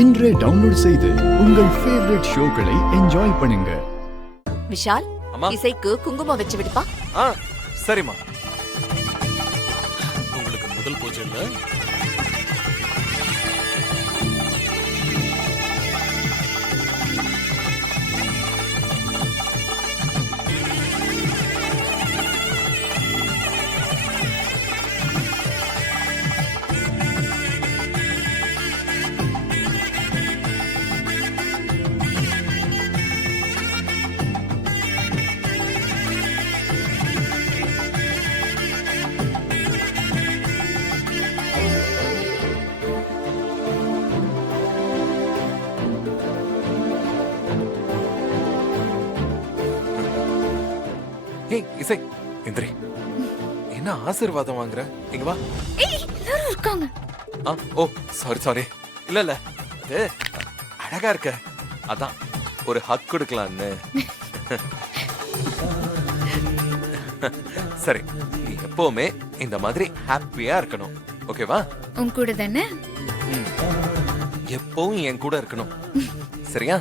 இன்றே டவுன்லோட் செய்து உங்கள் ஃபேவரட் ஷோக்களை என்ஜாய் பண்ணுங்க. விஷால், அம்மா. இசைக்கு குங்குமம் வச்சு விடுப்பா. சரிம்மா. உங்களுக்கு முதல் பூஜை இல்ல? ஏய் இசை, எந்திரி. என்ன ஆசீர்வாதம் வாங்குற? இங்க வா. எல்லாரும் இருக்காங்க. ஓ சாரி. இல்ல அது அழகா இருக்க, அதான் ஒரு ஹக் கொடுக்கலான்னு. சரி, நீ எப்பவுமே இந்த மாதிரி ஹாப்பியா இருக்கணும், ஓகேவா? உன் கூட தானே? எப்பவும் என் கூட இருக்கணும், சரியா?